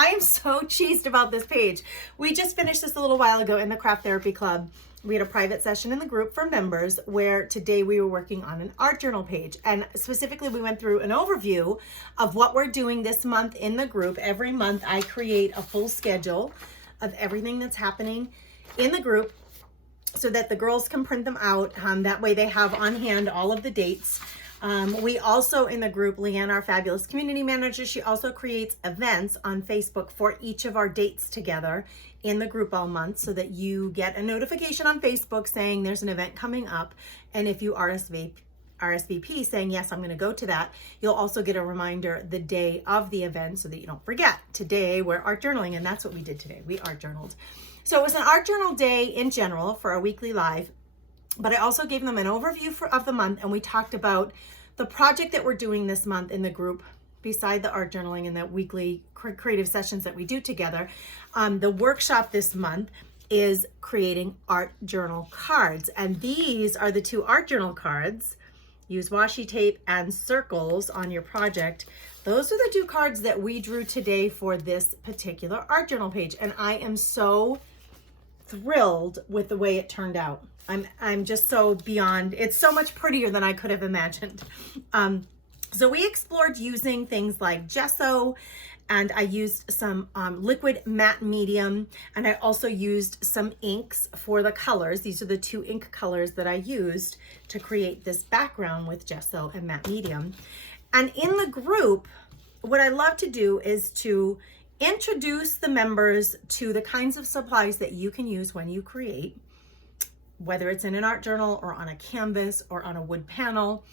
I am so cheesed about this page. We just finished this a little while ago in the Craft Therapy Club. We had a private session in the group for members where today we were working on an art journal page. And specifically, we went through an overview of what we're doing this month in the group. Every month, I create a full schedule of everything that's happening in the group so that the girls can print them out. That way they have on hand all of the dates. We also in the group, Leanne, our fabulous community manager, she also creates events on Facebook for each of our dates together in the group all month so that you get a notification on Facebook saying there's an event coming up. And if you RSVP saying, yes, I'm going to go to that, you'll also get a reminder the day of the event so that you don't forget. Today we're art journaling, and that's what we did today. We art journaled. So it was an art journal day in general for our weekly live. But I also gave them an overview of the month, and we talked about the project that we're doing this month in the group, beside the art journaling and the weekly creative sessions that we do together. The workshop this month is creating art journal cards. And these are the 2 art journal cards. Use washi tape and circles on your project. Those are the 2 cards that we drew today for this particular art journal page. And I am so thrilled with the way it turned out. I'm just so beyond, it's so much prettier than I could have imagined. So we explored using things like gesso, and I used some liquid matte medium, and I also used some inks for the colors. These are the 2 ink colors that I used to create this background with gesso and matte medium. And in the group, what I love to do is to introduce the members to the kinds of supplies that you can use when you create, whether it's in an art journal or on a canvas or on a wood panel.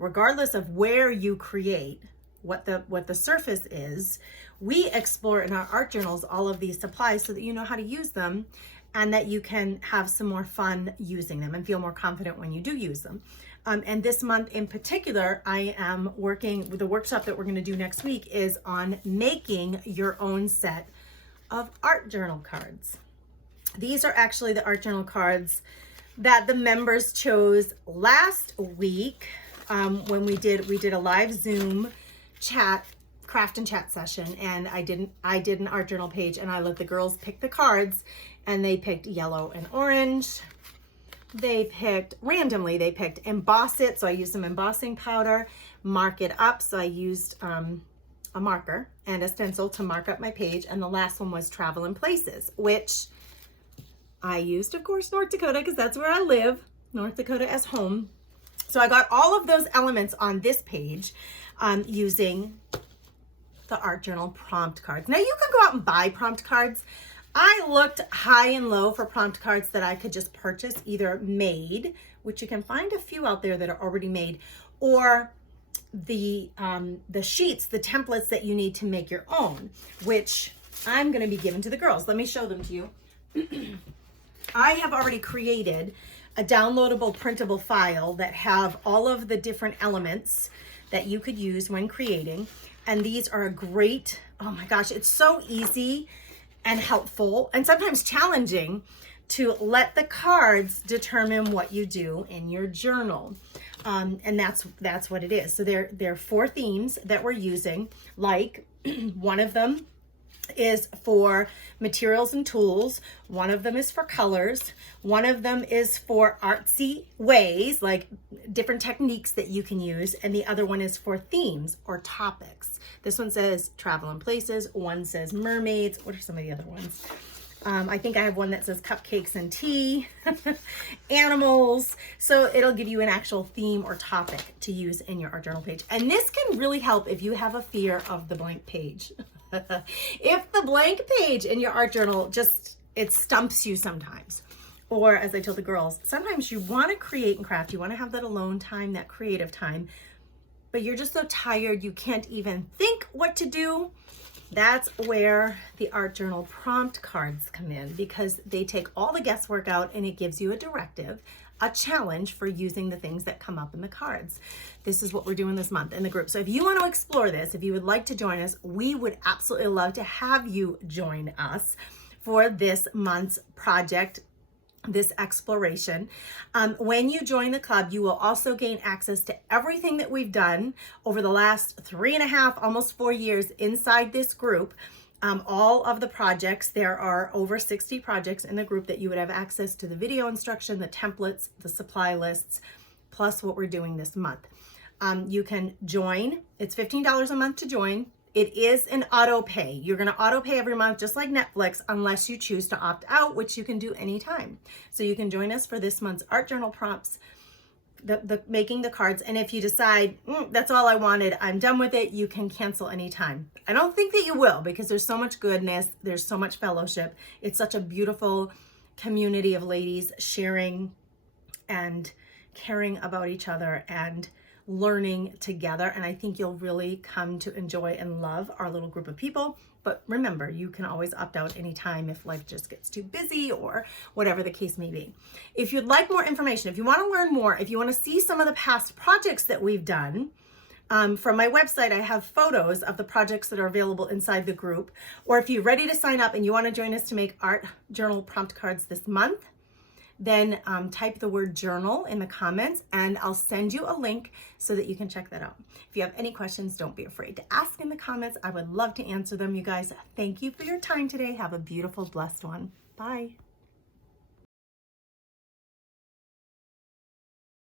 Regardless of where you create, what the surface is, we explore in our art journals all of these supplies so that you know how to use them and that you can have some more fun using them and feel more confident when you do use them. And this month in particular, I am working with the workshop that we're going to do next week is on making your own set of art journal cards. These are actually the art journal cards that the members chose last week when we did a live Zoom chat, craft and chat session, and I did an art journal page, and I let the girls pick the cards, and they picked yellow and orange. They picked randomly. They picked emboss it, so I used some embossing powder. Mark it up, so I used a marker and a stencil to mark up my page, and the last one was travel in places, which I used, of course, North Dakota, because that's where I live, North Dakota as home. So I got all of those elements on this page using the art journal prompt cards. Now you can go out and buy prompt cards. I looked high and low for prompt cards that I could just purchase, either made, which you can find a few out there that are already made, or the sheets, the templates that you need to make your own, which I'm going to be giving to the girls. Let me show them to you. I have already created a downloadable printable file that have all of the different elements that you could use when creating. And these are a great, oh my gosh, it's so easy and helpful and sometimes challenging to let the cards determine what you do in your journal. And that's what it is. So there are 4 themes that we're using, like one of them is for materials and tools. One of them is for colors. One of them is for artsy ways, like different techniques that you can use. And the other one is for themes or topics. This one says travel and places. One says mermaids. What are some of the other ones? I think I have one that says cupcakes and tea, animals. So it'll give you an actual theme or topic to use in your art journal page. And this can really help if you have a fear of the blank page. If the blank page in your art journal it stumps you sometimes. Or as I told the girls, sometimes you want to create and craft, you want to have that alone time, that creative time, but you're just so tired you can't even think what to do. That's where the art journal prompt cards come in, because they take all the guesswork out and it gives you a directive, a challenge for using the things that come up in the cards. This is what we're doing this month in the group. So if you want to explore this, if you would like to join us, we would absolutely love to have you join us for this month's project, this exploration. When you join the club, you will also gain access to everything that we've done over the last 3.5, almost 4 years inside this group. all of the projects. There are over 60 projects in the group that you would have access to the video instruction, the templates, the supply lists, plus what we're doing this month. You can join. It's $15 a month to join. It is an auto pay. You're going to auto pay every month, just like Netflix, unless you choose to opt out, which you can do anytime. So you can join us for this month's art journal prompts, the making the cards. And if you decide that's all I wanted, I'm done with it, you can cancel anytime. I don't think that you will, because there's so much goodness. There's so much fellowship. It's such a beautiful community of ladies sharing and caring about each other and learning together. And I think you'll really come to enjoy and love our little group of people. But remember, you can always opt out anytime if life just gets too busy or whatever the case may be. If you'd like more information, if you want to learn more, if you want to see some of the past projects that we've done, from my website, I have photos of the projects that are available inside the group. Or if you're ready to sign up and you want to join us to make art journal prompt cards this month, then type the word journal in the comments and I'll send you a link so that you can check that out. If you have any questions, don't be afraid to ask in the comments. I would love to answer them. You guys, thank you for your time today. Have a beautiful, blessed one. Bye.